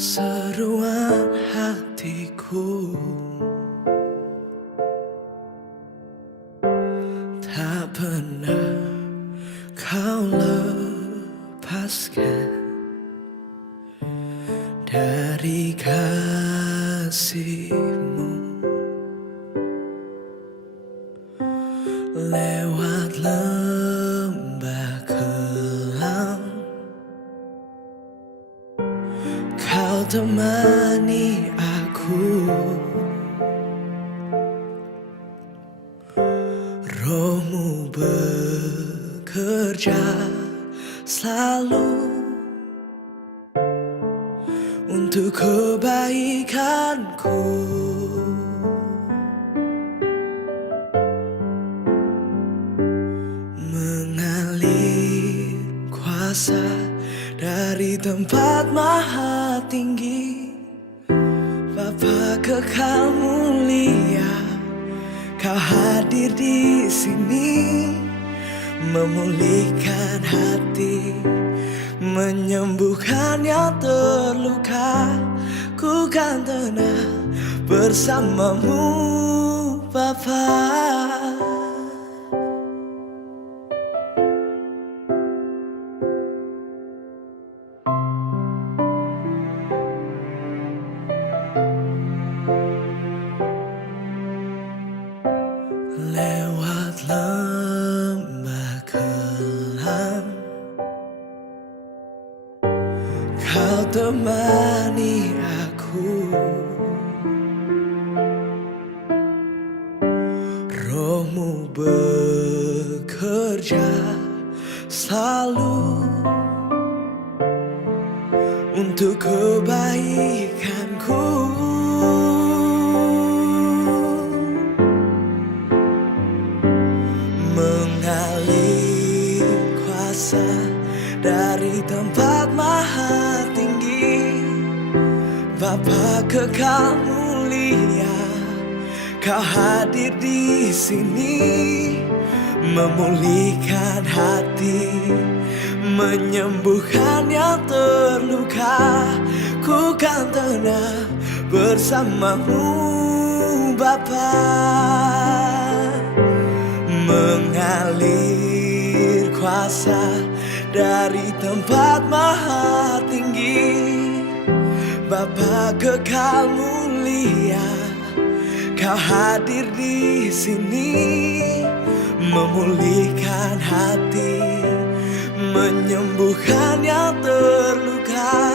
Seruan hatiku tak pernah kau lepaskan dari kasihmu. Lewat lembah kelam kau temani aku, rohmu bekerja selalu untuk kebaikanku. Mengalir kuasa dari tempat maha tinggi, Bapa kekal mulia, kau hadir di sini, memulihkan hati, menyembuhkan yang terluka. Ku kan tenang bersamamu, Bapa. Lewat lembah kelam kau temani aku, rohmu bekerja selalu untuk kebaikanku. Mengalir kuasa dari tempat maha tinggi, Bapa kekal mulia, kau hadir di sini, memulihkan hati, menyembuhkan yang terluka. Ku kan tenang bersamamu, Bapa. Mengalir kuasa dari tempat maha tinggi, Bapa kekal mulia, kau hadir di sini, memulihkan hati, menyembuhkan yang terluka.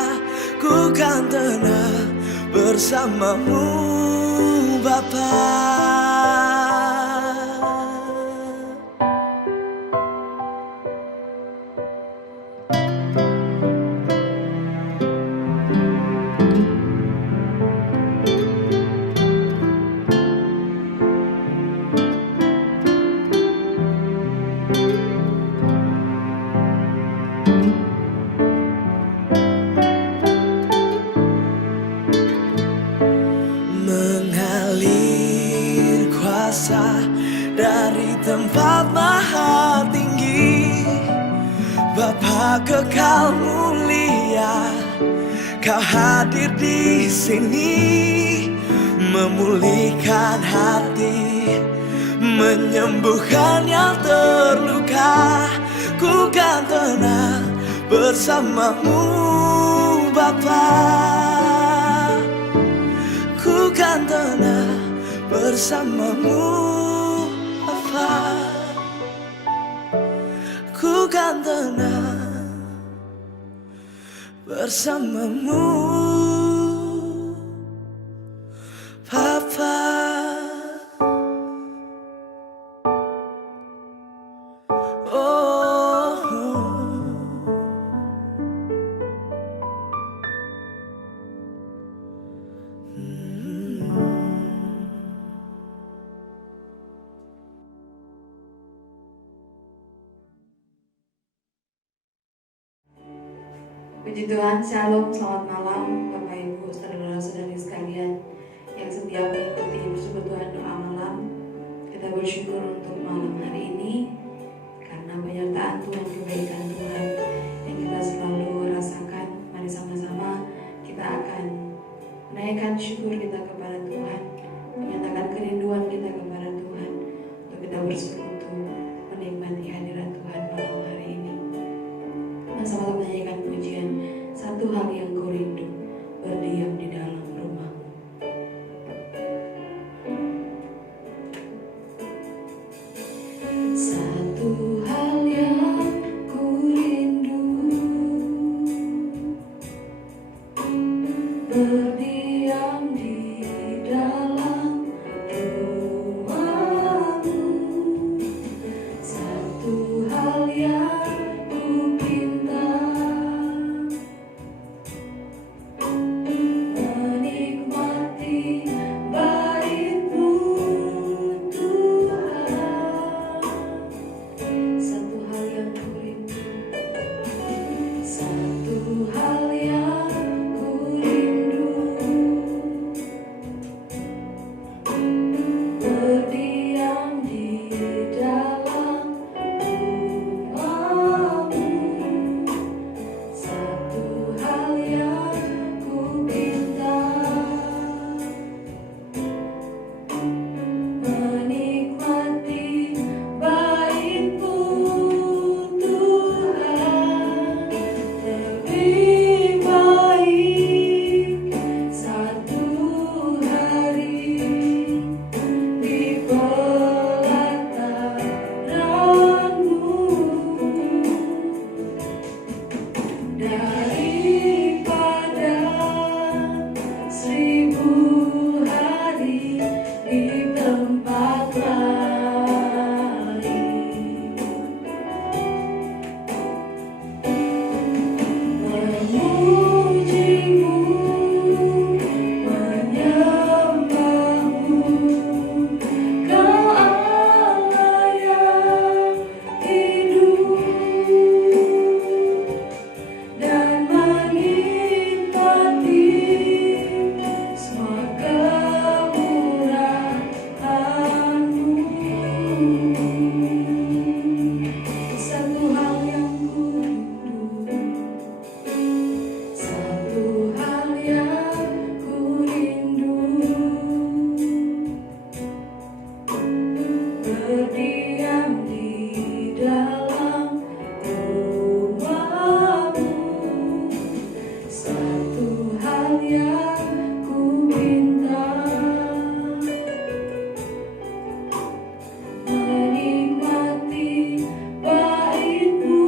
Ku kan tenang bersamamu, Bapa. Mengalir kuasa dari tempat maha tinggi, Bapa kekal mulia, kau hadir di sini, memulihkan hati, menyembuhkan yang terluka. Ku kan tenang bersamamu, Bapa. Ku kan tenang bersamamu, Bapa. Ku kan tenang bersamamu, Bapa. Puji Tuhan, Shalom, selamat malam Bapak Ibu, saudara-saudari sekalian yang setia mengikuti persekutuan doa malam. Kita bersyukur untuk malam hari ini karena penyertaan Tuhan, kebaikan Tuhan yang kita selalu rasakan. Mari sama-sama kita akan menaikkan syukur kita kepada Tuhan, menyatakan kerinduan kita kepada Tuhan, untuk kita bersekutu menikmati hadirat Tuhan malam hari ini. Sama-sama menyanyikan pujian Satu Hal Yang Ku Rindu, berdiam di dalam rumah-Mu. Satu hal yang ku rindu, berdiam di dalam rumah-Mu. Satu hal yang ku pinta, menikmati bait-Mu Tuhan. Satu hal yang ku rindu, satu hal yang ku rindu, berdiam di dalam rumah-Mu. Satu hal yang ku pinta, menikmati bait-Mu Tuhan. Lebih baik satu hari di pelataran-Mu daripada 1000 hari di tempat lain. Memuji-Mu, menyembah-Mu, Kau Allah yang hidup, dan menikmati semua kemurahan-Mu. Satu hal yang ku rindu, satu hal yang ku rindu, berdiam di dalam rumah-Mu. Satu hal yang ku pinta, menikmati bait-Mu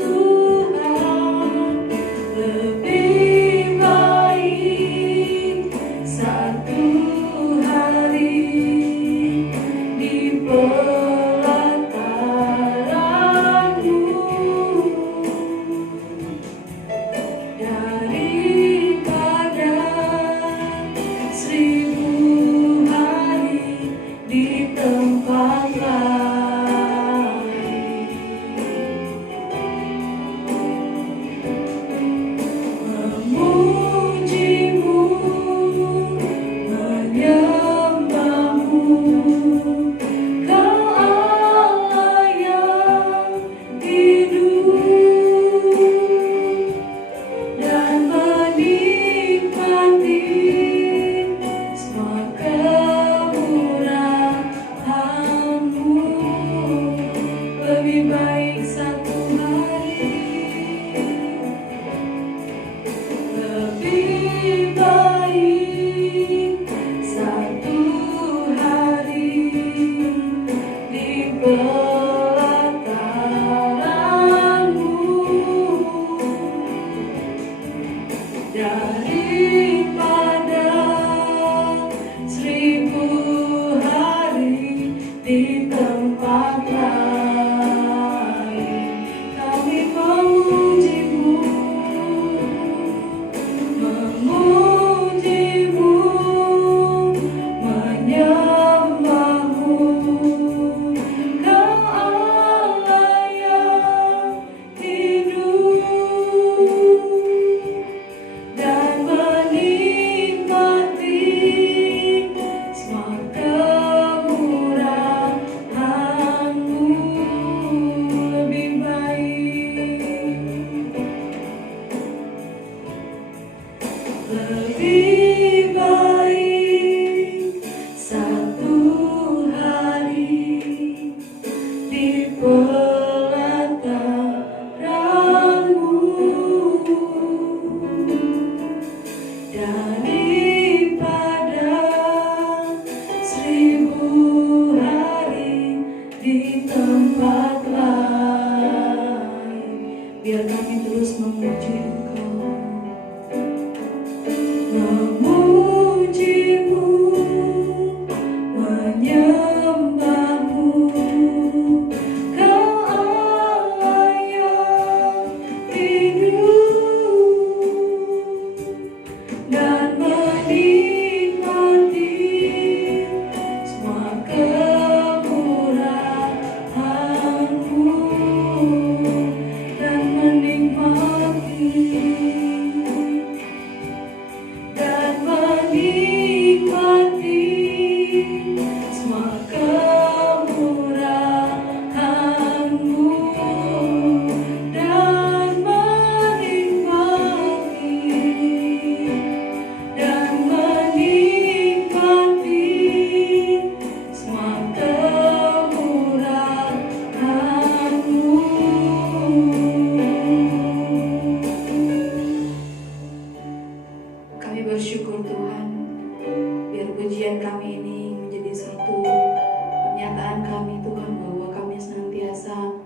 Tuhan. Lebih baik satu hari di pelataran-Mu daripada 1000 hari di tempat lain. Memuji-Mu, menyembah-Mu, Kau Allah yang hidup, dan menikmati semua kemurahan-Mu. Lebih baik satu hari, lebih baik satu hari di pelataran-Mu daripada 1000 hari di tempat lain. Kami memuji-Mu, memuji-Mu, menyembah-Mu, Kau Allah yang hidup, dan menikmati semua kemurahan-Mu. Lebih baik, lebih memuji Engkau, memujimu, menyembahmu. Kau Allah yang hidup dan menikmati semua kemurahan-Mu, dan menikmati semua kemurahan-Mu, dan menikmati semua kemurahan-Mu. Kami bersyukur Tuhan, biar pujian kami ini menjadi satu pernyataan kami Tuhan, bahwa kami senantiasa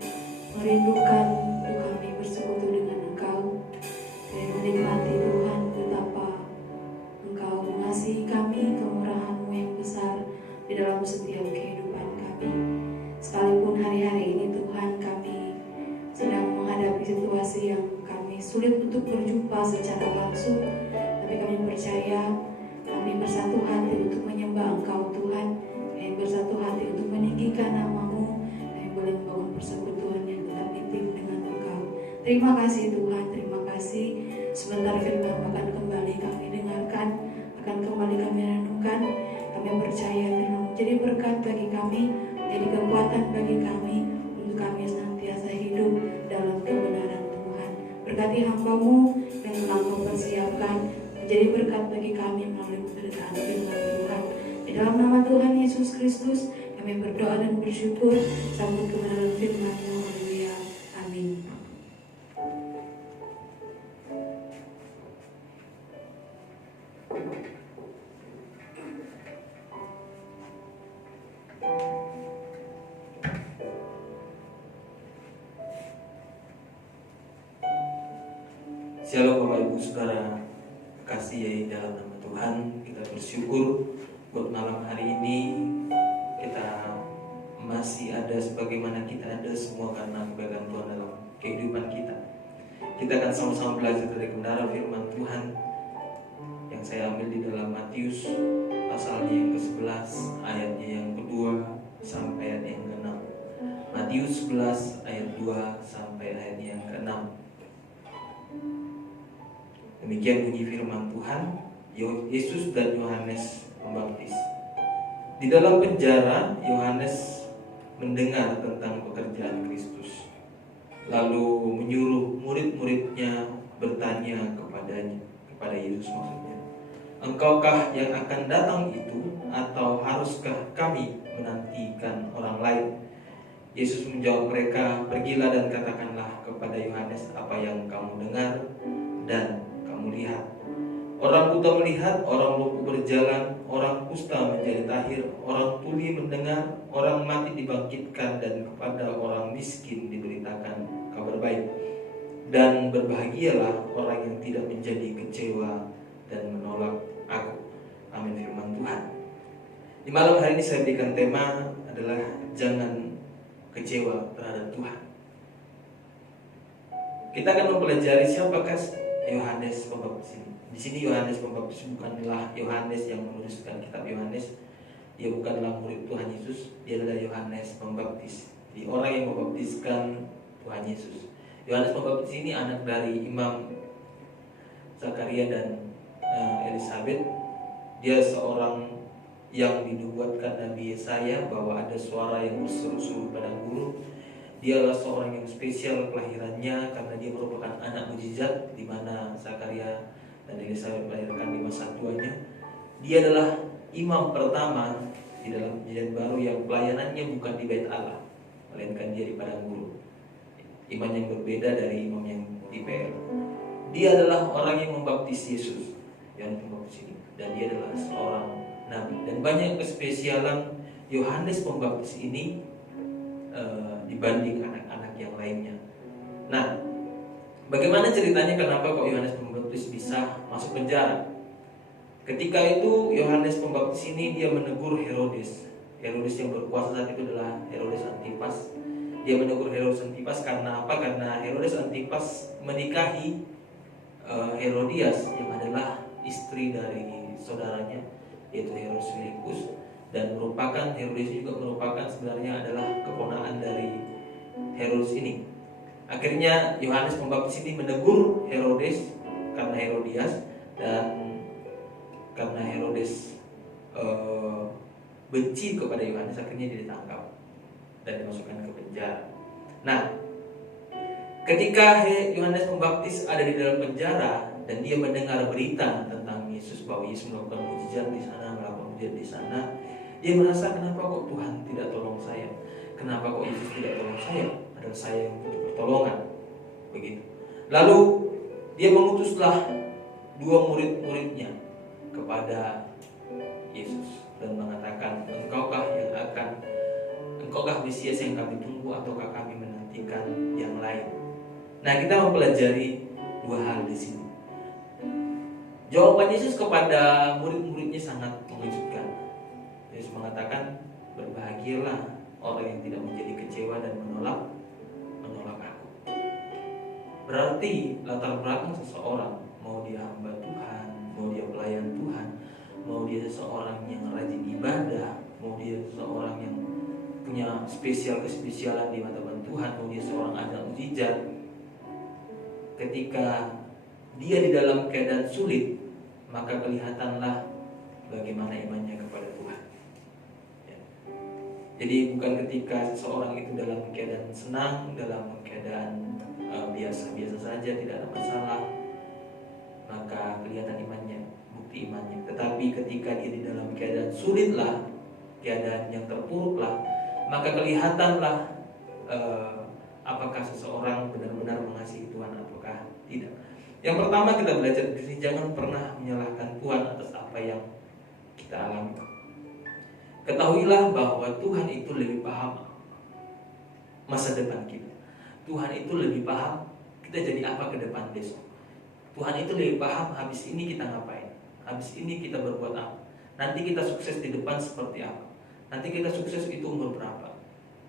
merindukan untuk kami bersekutu dengan Engkau, dan menikmati Tuhan betapa Engkau mengasihi kami, kemurahan-Mu yang besar di dalam setiap kehidupan kami. Sekalipun hari-hari ini Tuhan kami sedang menghadapi situasi yang kami sulit untuk berjumpa secara langsung, tapi kami percaya kami bersatu hati untuk menyembah Engkau Tuhan. Kami bersatu hati untuk meninggikan nama-Mu. Kami boleh membangun persekutuan yang tetap intim dengan Engkau. Terima kasih Tuhan, terima kasih. Sebentar firman akan kembali kami dengarkan, akan kembali kami renungkan. Kami percaya firman menjadi berkat bagi kami, menjadi kekuatan bagi kami, untuk kami senantiasa hidup dalam kebenaran Tuhan. Berkati hamba-Mu yang telah mempersiapkan menjadi berkat bagi kami melalui pemberitaan firman Tuhan. Di dalam nama Tuhan Yesus Kristus kami berdoa dan bersyukur. Sambut kebenaran firman-Mu. Haleluya. Amin. Shalom Bapak Ibu Saudara, kasih ya dalam nama Tuhan. Kita bersyukur buat malam hari ini kita masih ada sebagaimana kita ada semua karena kebaikan Tuhan dalam kehidupan kita. Kita akan sama-sama belajar dari kebenaran firman Tuhan yang saya ambil di dalam Matius pasalnya yang ke-11 ayatnya yang kedua sampai ayat yang ke-6. Matius 11 ayat 2 sampai ayat yang ke-6. Demikian bunyi firman Tuhan. Yesus dan Yohanes Pembaptis. Di dalam penjara, Yohanes mendengar tentang pekerjaan Kristus, lalu menyuruh murid-muridnya bertanya kepada Yesus maksudnya, "Engkaukah yang akan datang itu, atau haruskah kami menantikan orang lain?" Yesus menjawab mereka, "Pergilah dan katakanlah kepada Yohanes apa yang kamu dengar dan kamu lihat. Orang buta melihat, orang lumpuh berjalan, orang kusta menjadi tahir, orang tuli mendengar, orang mati dibangkitkan, dan kepada orang miskin diberitakan kabar baik. Dan berbahagialah orang yang tidak menjadi kecewa dan menolak aku." Amin firman Tuhan. Di malam hari ini saya berikan tema adalah jangan kecewa terhadap Tuhan. Kita akan mempelajari siapakah Yohanes Pembaptis ini. Di sini Yohanes Pembaptis bukanlah Yohanes yang menuliskan kitab Yohanes. Dia bukanlah murid Tuhan Yesus. Dia adalah Yohanes Pembaptis. Jadi orang yang membaptiskan Tuhan Yesus. Yohanes Pembaptis ini anak dari Imam Zakaria dan Elizabeth. Dia seorang yang dinubuatkan Nabi Yesaya bahwa ada suara yang berseru-seru pada gurun. Dia adalah seorang yang spesial kelahirannya karena dia merupakan anak mujizat, di mana Zakaria dan Elizabeth melahirkan di masa tuanya. Dia adalah imam pertama di dalam perjanjian baru yang pelayanannya bukan di Bait Allah, melainkan dia di padang gurun. Iman yang berbeda dari imam yang di PL. Dia adalah orang yang membaptis Yesus, yang membaptis ini, dan dia adalah seorang nabi. Dan banyak kespesialan Yohanes Pembaptis ini dibanding anak-anak yang lainnya. Nah, Bagaimana ceritanya kenapa kok Yohanes Pembaptis bisa masuk penjara? Ketika itu Yohanes Pembaptis ini dia menegur Herodes. Herodes yang berkuasa saat itu adalah Herodes Antipas. Dia menegur Herodes Antipas karena apa? Karena Herodes Antipas menikahi Herodias yang adalah istri dari saudaranya, yaitu Herodes Filipus, dan Herodes juga merupakan sebenarnya adalah keponakan dari Herodes ini. Akhirnya Yohanes Pembaptis ini menegur Herodes karena Herodias, dan karena Herodes benci kepada Yohanes, akhirnya dia ditangkap dan dimasukkan ke penjara. Nah, ketika Yohanes Pembaptis ada di dalam penjara dan dia mendengar berita tentang Yesus, bahwa Yesus melakukan mukjizat di sana, melakukan mukjizat di sana, dia merasa, kenapa kok Tuhan tidak tolong saya? Kenapa kok Yesus tidak tolong saya? Padahal saya yang butuh pertolongan. Begitu. Lalu dia mengutuslah 2 murid-muridnya kepada Yesus dan mengatakan, engkaukah Mesias yang kami tunggu, ataukah kami menantikan yang lain? Nah, kita mempelajari 2 hal di sini. Jawaban Yesus kepada murid-muridnya sangat mengejutkan. Yesus mengatakan, berbahagialah orang yang tidak menjadi kecewa dan menolak aku. Berarti latar belakang seseorang, mau dia hamba Tuhan, mau dia pelayan Tuhan, mau dia seseorang yang rajin ibadah, mau dia seseorang yang punya kespesialan di hadapan Tuhan, mau dia seorang anak mukjizat, ketika dia di dalam keadaan sulit, maka kelihatanlah bagaimana imannya kepada Tuhan. Ya. Jadi bukan ketika seseorang itu dalam keadaan senang, dalam keadaan biasa-biasa saja, tidak ada masalah, maka kelihatan imannya, bukti imannya. Tetapi ketika dia di dalam keadaan sulitlah, keadaan yang terpuruklah, maka kelihatanlah apakah seseorang benar-benar mengasihi Tuhan ataukah tidak. Yang pertama kita belajar di sini, jangan pernah menyalahkan Tuhan atas apa yang kita alami. Ketahuilah bahwa Tuhan itu lebih paham masa depan kita. Tuhan itu lebih paham kita jadi apa ke depan besok. Tuhan itu lebih paham habis ini kita ngapain, habis ini kita berbuat apa, nanti kita sukses di depan seperti apa, nanti kita sukses itu umur berapa.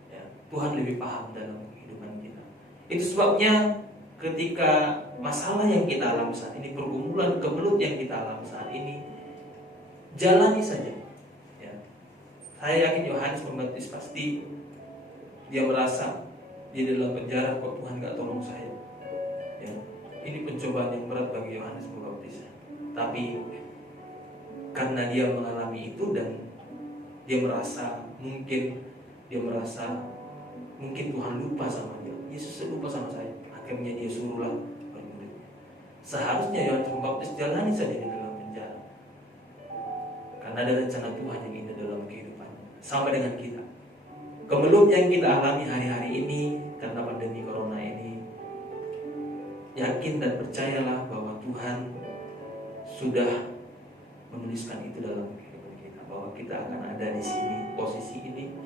Ya, Tuhan lebih paham dalam kehidupan kita. Itu sebabnya ketika masalah yang kita alami saat ini, pergumulan kebelut yang kita alami saat ini, jalani saja. Ya. Saya yakin Yohanes Pembaptis pasti dia merasa di dalam penjara, kok Tuhan gak tolong saya. Ya. Ini pencobaan yang berat bagi Yohanes Pembaptis. Tapi karena dia mengalami itu dan dia merasa mungkin Tuhan lupa sama dia. Yesus lupa sama saya. Akhirnya dia suruhlah murid-muridnya. Seharusnya Yohanes Pembaptis jalani saja di dalam penjara, karena ada rencana Tuhan yang indah dalam kehidupannya. Sama dengan kita, kemelut yang kita alami hari-hari ini karena pandemi corona ini, yakin dan percayalah bahwa Tuhan sudah menuliskan itu dalam kehidupan kita, bahwa kita akan ada di sini, posisi ini,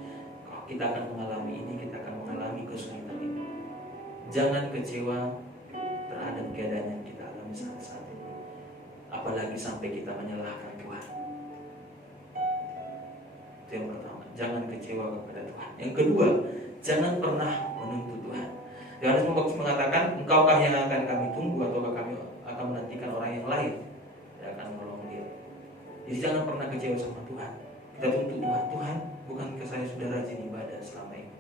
kalau kita akan mengalami ini, kita akan mengalami kesulitan ini. Jangan kecewa terhadap keadaan yang kita alami saat ini, apalagi sampai kita menyalahkan Tuhan. Itu yang pertama, jangan kecewa kepada Tuhan. Yang kedua, jangan pernah menuntut Tuhan. Yohanes Pembaptis mengatakan, engkaukah yang akan kami tunggu, ataukah kami akan menantikan orang yang lain yang akan menolong dia. Jadi jangan pernah kecewa sama Tuhan. Kita tuntut Tuhan, Tuhan, bukankah saya sudah rajin ibadah selama ini?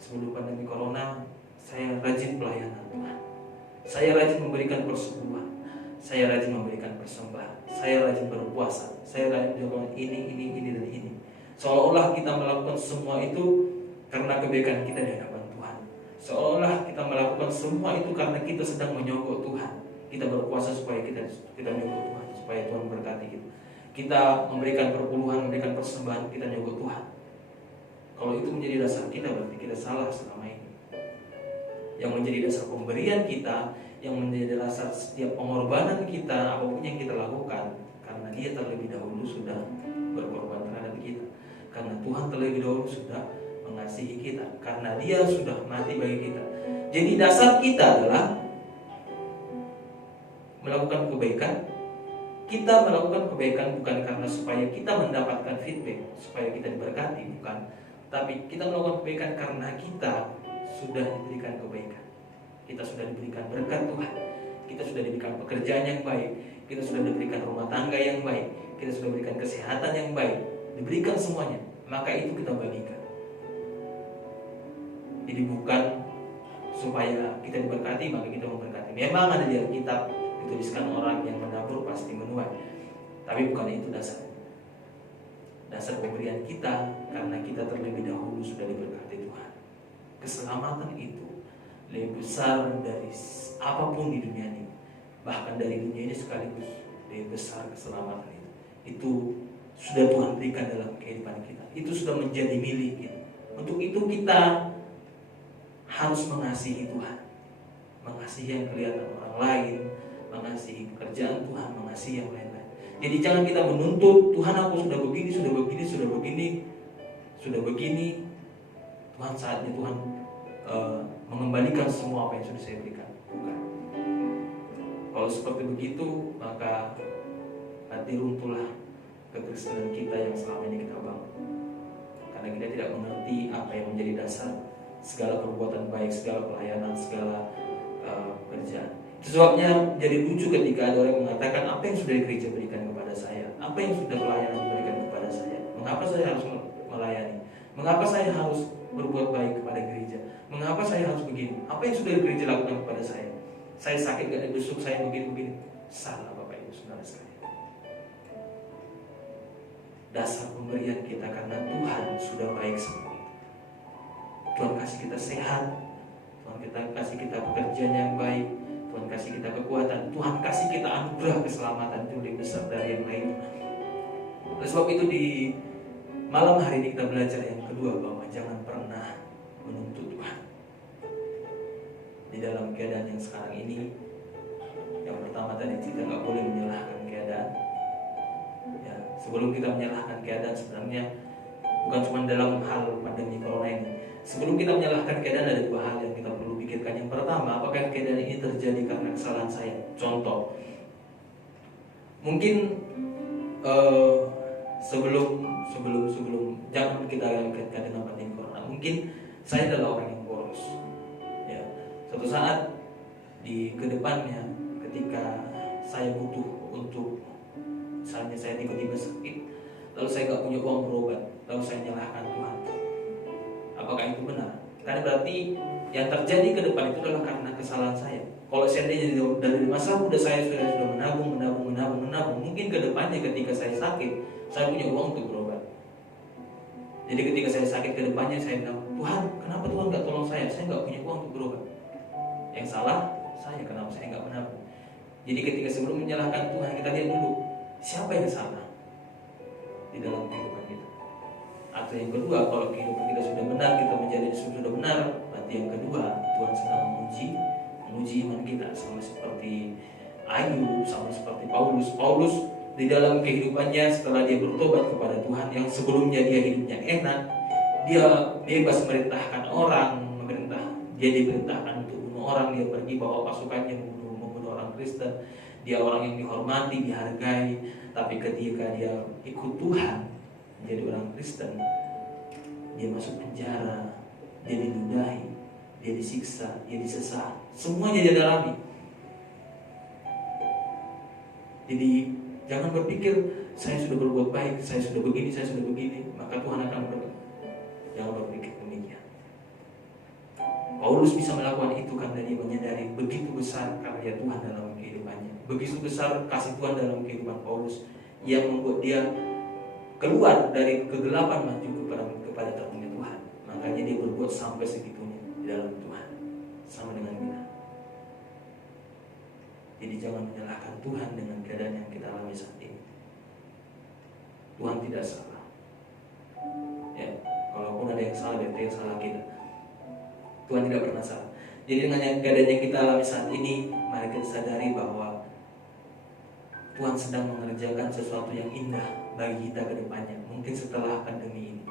Sebelum pandemi corona, saya rajin pelayanan Tuhan. Saya rajin memberikan persepuluhan. Saya rajin memberikan persembahan. Saya rajin berpuasa. Saya rajin melakukan ini dan ini. Seolah-olah kita melakukan semua itu karena kebaikan kita di hadapan Tuhan. Seolah kita melakukan semua itu karena kita sedang menyogok Tuhan. Kita berpuasa supaya kita menyogok Tuhan, supaya Tuhan berkati kita. Kita memberikan perpuluhan, memberikan persembahan, kita menyogok Tuhan. Kalau itu menjadi dasar kita, berarti kita salah selama ini. Yang menjadi dasar pemberian kita, yang menjadi dasar setiap pengorbanan kita, apapun yang kita lakukan, karena Dia terlebih dahulu sudah berkorban terhadap kita, karena Tuhan terlebih dahulu sudah mengasihi kita, karena Dia sudah mati bagi kita. Jadi dasar kita adalah melakukan kebaikan, kita melakukan kebaikan bukan karena supaya kita mendapatkan feedback, supaya kita diberkati, bukan. Tapi kita melakukan kebaikan karena kita sudah diberikan kebaikan. Kita sudah diberikan berkat Tuhan. Kita sudah diberikan pekerjaan yang baik. Kita sudah diberikan rumah tangga yang baik. Kita sudah diberikan kesehatan yang baik. Diberikan semuanya. Maka itu kita bagikan. Jadi bukan supaya kita diberkati maka kita memberkati. Memang ada di Alkitab dituliskan orang yang menabur pasti menuai. Tapi bukan itu dasarnya. Dasar pemberian kita karena kita terlebih dahulu sudah diberkati Tuhan. Keselamatan itu lebih besar dari apapun di dunia ini. Bahkan dari dunia ini sekaligus lebih besar keselamatan itu. Itu sudah Tuhan berikan dalam kehidupan kita. Itu sudah menjadi milik kita. Untuk itu kita harus mengasihi Tuhan. Mengasihi yang kelihatan orang lain, mengasihi pekerjaan Tuhan, mengasihi yang lain-lain. Jadi jangan kita menuntut, Tuhan aku sudah begini, sudah begini, sudah begini, sudah begini. Tuhan saatnya Tuhan mengembalikan semua apa yang sudah saya berikan. Bukan. Kalau seperti begitu, maka nanti runtuhlah kekristenan kita yang selama ini kita bangun. Karena kita tidak mengerti apa yang menjadi dasar segala perbuatan baik, segala pelayanan, segala pekerjaan. Sebabnya jadi lucu ketika ada orang yang mengatakan apa yang sudah gereja berikan kepada saya, apa yang sudah pelayanan diberikan kepada saya, mengapa saya harus melayani, mengapa saya harus berbuat baik kepada gereja, mengapa saya harus begini, apa yang sudah gereja lakukan kepada saya sakit gak dibesuk, saya begini-begini. Salah Bapak Ibu Saudara sekalian. Dasar pemberian kita karena Tuhan sudah baik semua. Tuhan kasih kita sehat, Tuhan kasih kita pekerjaan yang baik, Tuhan kasih kita kekuatan, Tuhan kasih kita anugerah keselamatan itu lebih besar dari yang lain. Oleh sebab itu di malam hari ini kita belajar yang kedua bahwa jangan pernah menuntut Tuhan. Di dalam keadaan yang sekarang ini, yang pertama tadi kita nggak boleh menyalahkan keadaan. Ya, sebelum kita menyalahkan keadaan sebenarnya bukan cuma dalam hal pandemi corona ini. Sebelum kita menyalahkan keadaan ada dua hal yang kita perlu pikirkan. Yang pertama, apakah keadaan ini terjadi karena kesalahan saya? Contoh, mungkin sebelum jangan kita kaitkan dengan pandemi corona. Mungkin saya adalah orang yang boros. Ya, suatu saat di kedepannya, ketika saya butuh untuk, misalnya saya tiba-tiba sakit, lalu saya nggak punya uang berobat, lalu saya menyalahkan Tuhan. Apakah itu benar? Karena berarti yang terjadi ke depan itu adalah karena kesalahan saya. Kalau seandainya dari masa muda saya sudah menabung, mungkin ke depannya ketika saya sakit, saya punya uang untuk berobat. Jadi ketika saya sakit ke depannya saya bilang, Tuhan, kenapa Tuhan nggak tolong saya? Saya nggak punya uang untuk berobat. Yang salah saya, kenapa saya nggak menabung? Jadi ketika sebelum menyalahkan Tuhan, kita lihat dulu siapa yang salah di dalam kehidupan kita. Atau yang kedua, kalau kehidupan kita sudah benar, kita menjalani sudah benar, berarti yang kedua Tuhan sedang menguji iman kita, sama seperti Ayub, sama seperti Paulus di dalam kehidupannya setelah dia bertobat kepada Tuhan, yang sebelumnya dia hidupnya enak, dia bebas merintahkan orang, dia diperintahkan untuk bunuh orang, dia pergi bawa pasukannya membunuh orang Kristen, dia orang yang dihormati, dihargai. Tapi ketika dia ikut Tuhan, menjadi orang Kristen, dia masuk penjara, dia diludahi, dia disiksa, dia disesat, semuanya dia dalami. Jadi jangan berpikir saya sudah berbuat baik, saya sudah begini, maka Tuhan akan berkati. Jangan berpikir demikian. Paulus bisa melakukan itu karena dia menyadari begitu besar karya Tuhan dalam kehidupannya, begitu besar kasih Tuhan dalam kehidupan Paulus yang membuat dia keluar dari kegelapan maju kepada terangnya Tuhan. Makanya dia berbuat sampai segitunya di dalam Tuhan, sama dengan kita. Jadi jangan menyalahkan Tuhan dengan keadaan yang kita alami saat ini. Tuhan tidak salah. Ya, kalaupun ada yang salah, berarti yang salah kita. Tuhan tidak pernah salah. Jadi dengan keadaan yang kita alami saat ini, mari kita sadari bahwa Tuhan sedang mengerjakan sesuatu yang indah bagi kita ke depannya. Mungkin setelah pandemi ini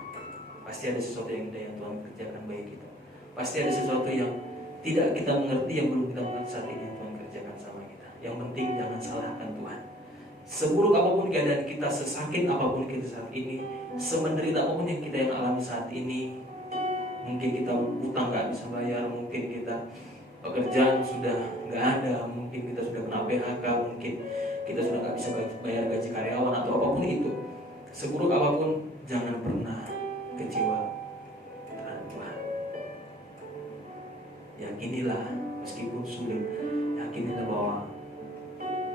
pasti ada sesuatu yang indah yang Tuhan kerjakan bagi kita. Pasti ada sesuatu yang tidak kita mengerti, yang belum kita mengerti saat ini, yang Tuhan kerjakan sama kita. Yang penting jangan salahkan Tuhan. Seburuk apapun keadaan kita, sesakit apapun kita saat ini, semenderita apapun yang kita alami saat ini, mungkin kita utang gak bisa bayar, mungkin kita pekerjaan sudah gak ada, mungkin kita sudah kena PHK, mungkin kita sudah gak bisa bayar gaji karyawan atau apapun itu. Seburuk apapun, jangan pernah kecewa terhadap Tuhan. Yakinilah, meskipun sulit, yakinilah bahwa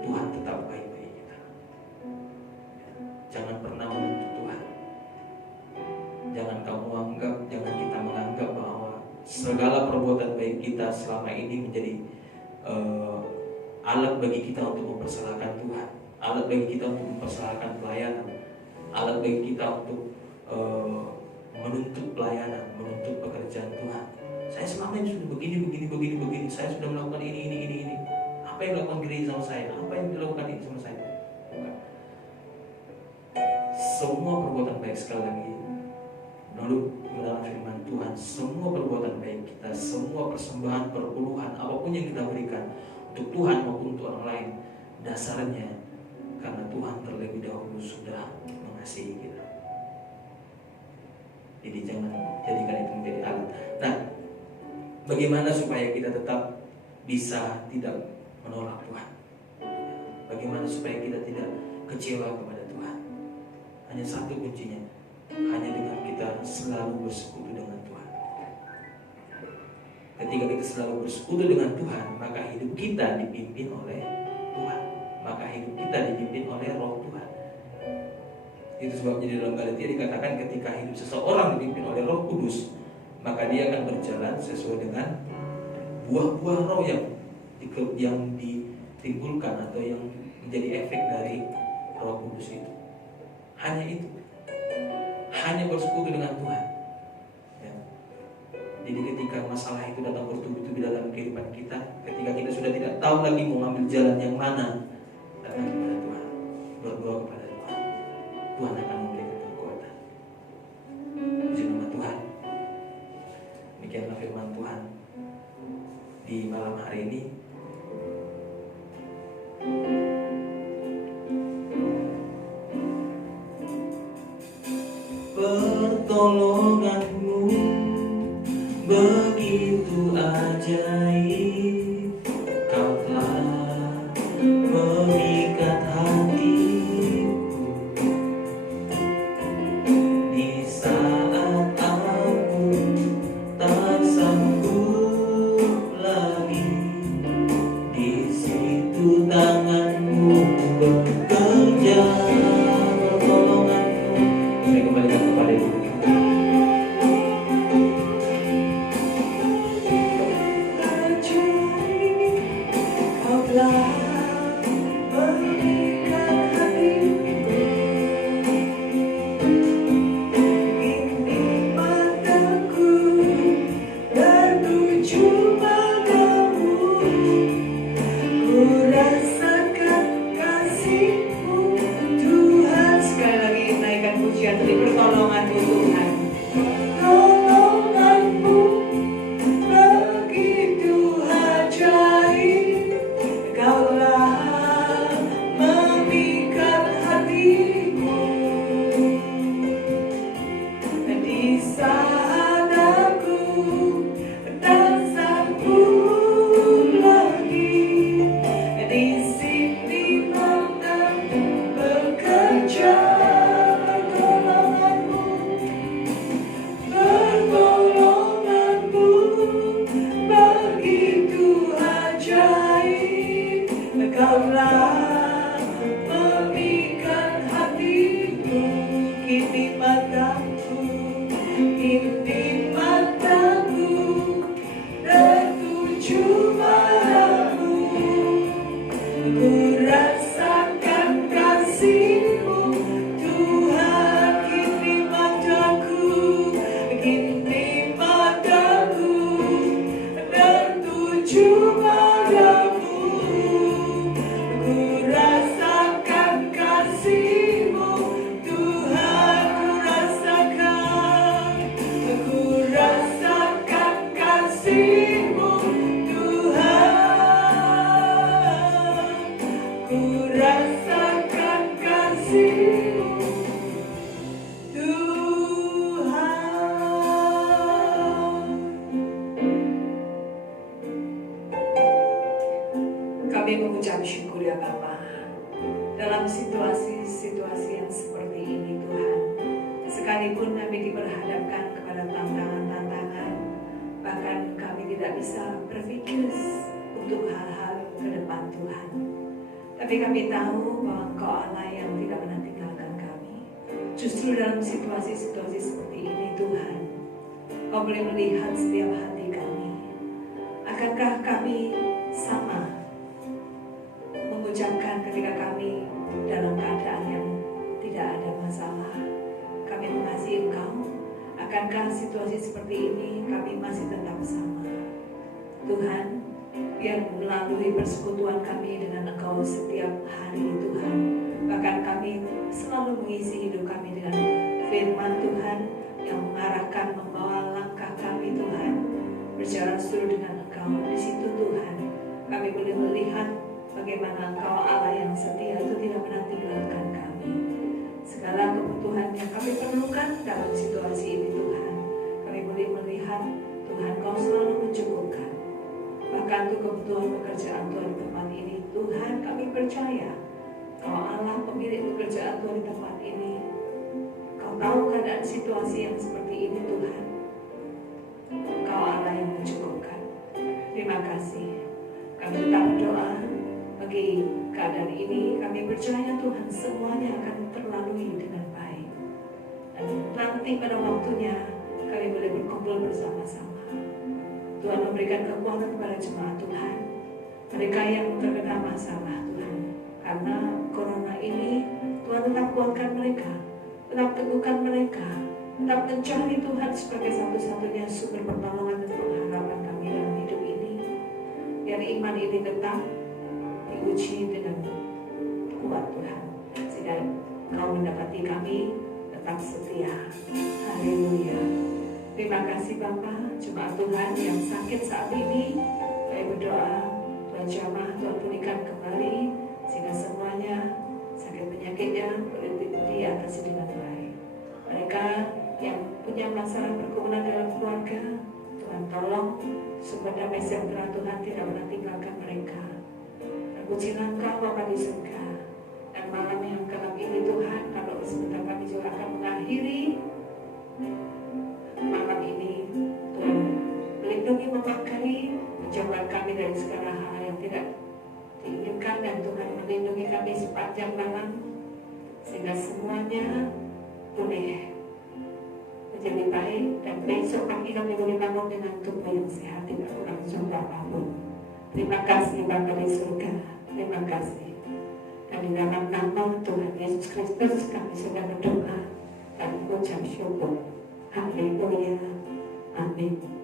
Tuhan tetap baik bagi kita. Jangan pernah menuntut Tuhan. Jangan kita menganggap bahwa segala perbuatan baik kita selama ini menjadi alat bagi kita untuk mempersalahkan Tuhan, alat bagi kita untuk mempersalahkan pelayanan, alat bagi kita untuk menuntut pelayanan, menuntut pekerjaan Tuhan. Saya selama ini sudah begini, saya sudah melakukan ini. Apa yang dilakukan gereja sama saya? Apa yang dilakukan ini sama saya? Bukan. Semua perbuatan baik, sekali lagi, menurut dalam firman Tuhan, semua perbuatan baik kita, semua persembahan, perpuluhan, apapun yang kita berikan untuk Tuhan maupun untuk orang lain, dasarnya karena Tuhan terlebih dahulu sudah mengasihi kita. Jadi jangan jadikan itu menjadi alat. Nah, bagaimana supaya kita tetap bisa tidak menolak Tuhan? Bagaimana supaya kita tidak kecewa kepada Tuhan? Hanya satu kuncinya, hanya dengan kita selalu bersekutu dengan Tuhan. Ketika kita selalu bersekutu dengan Tuhan, maka hidup kita dipimpin oleh Tuhan, maka hidup kita dipimpin oleh Roh Tuhan. Itu sebabnya di dalam Galatia dikatakan ketika hidup seseorang dipimpin oleh Roh Kudus, maka dia akan berjalan sesuai dengan buah-buah Roh yang ditimbulkan atau yang menjadi efek dari Roh Kudus itu. Hanya itu, hanya bersekutu dengan Tuhan. Ya. Jadi ketika masalah itu datang bertubi-tubi dalam kehidupan kita, ketika kita sudah tidak tahu lagi mau ambil jalan yang mana, datang kepada Tuhan, berdoa kepada Tuhan. Tuhan akan memberikan kekuatan. Puji nama Tuhan. Demikianlah firman Tuhan di malam hari ini. Pertolonganmu begitu ajaib, Kau telah mengikat hatiku di saat aku tak sanggup lagi. Di situ tanganmu bekerja, pertolonganmu. Saya kembalikan kepada Ibu. bersyukur ya Bapa. Dalam situasi-situasi yang seperti ini Tuhan, sekalipun kami diperhadapkan kepada tantangan-tantangan, bahkan kami tidak bisa berpikir untuk hal-hal ke depan Tuhan. Tapi kami tahu bahwa Engkau Allah yang tidak pernah tinggalkan kami. Justru dalam situasi-situasi seperti ini Tuhan, Kau boleh melihat setiap hati kami. Akankah kami sama mengucapkan ketika kami dalam keadaan yang tidak ada masalah, kami mengasihi Engkau? Akankah situasi seperti ini kami masih tetap sama? Tuhan, biar melalui persekutuan kami dengan Engkau setiap hari Tuhan, bahkan kami selalu mengisi hidup kami dengan firman Tuhan yang mengarahkan, membawa langkah kami Tuhan berjalan seluruh dengan Engkau. Di situ Tuhan, kami boleh melihat bagaimana Engkau Allah yang setia itu tidak pernah tinggalkan kami. Segala kebutuhan yang kami perlukan dalam situasi ini Tuhan, kami boleh melihat Tuhan Kau selalu mencukupkan. Bahkan untuk kebutuhan pekerjaan Tuhan di tempat ini Tuhan, kami percaya Kau Allah pemilik pekerjaan Tuhan di tempat ini. Kau tahu keadaan situasi yang seperti ini Tuhan. Kau Allah yang mencukupkan. Terima kasih. Kami tetap berdoa bagi keadaan ini. Kami percaya Tuhan semuanya akan terlalui dengan baik. Dan nanti pada waktunya kami boleh berkumpul bersama-sama. Tuhan memberikan kekuatan kepada jemaat Tuhan, mereka yang terkena masalah Tuhan. Karena corona ini Tuhan tetap kuatkan mereka, tetap teguhkan mereka, tetap mencari Tuhan sebagai satu-satunya sumber pertolongan dan pengharapan kami dalam hidup ini. Biar iman ini tetap diuji dengan kuat Tuhan, sehingga Kau mendapati kami tetap setia. Haleluya. Terima kasih Bapa, jemaat Tuhan yang sakit saat ini, kami berdoa Tuhan jamah, Tuhan pulihkan kembali, sehingga semuanya sakit penyakitnya boleh diatasi dengan baik. Mereka yang punya masalah pergumulan dalam keluarga, Tuhan tolong sumber damai sejahtera Tuhan tidak pernah tinggalkan mereka. Terpujilah Engkau Bapa di surga. Dan malam yang gelap ini Tuhan, kalau sebentar kami juga akan mengakhiri malam ini, Tuhan melindungi, memakai, menjauhkan kami dari segala hal yang tidak diinginkan, dan Tuhan melindungi kami sepanjang malam sehingga semuanya boleh menjadi baik, dan besok pagi kami boleh bangun dengan tubuh yang sehat, tidak kurang sumpah apapun. Terima kasih Bapa di surga, terima kasih. Dan di dalam nama Tuhan Yesus Kristus kami sudah berdoa dan mengucap syukur. Haleluya. Amin.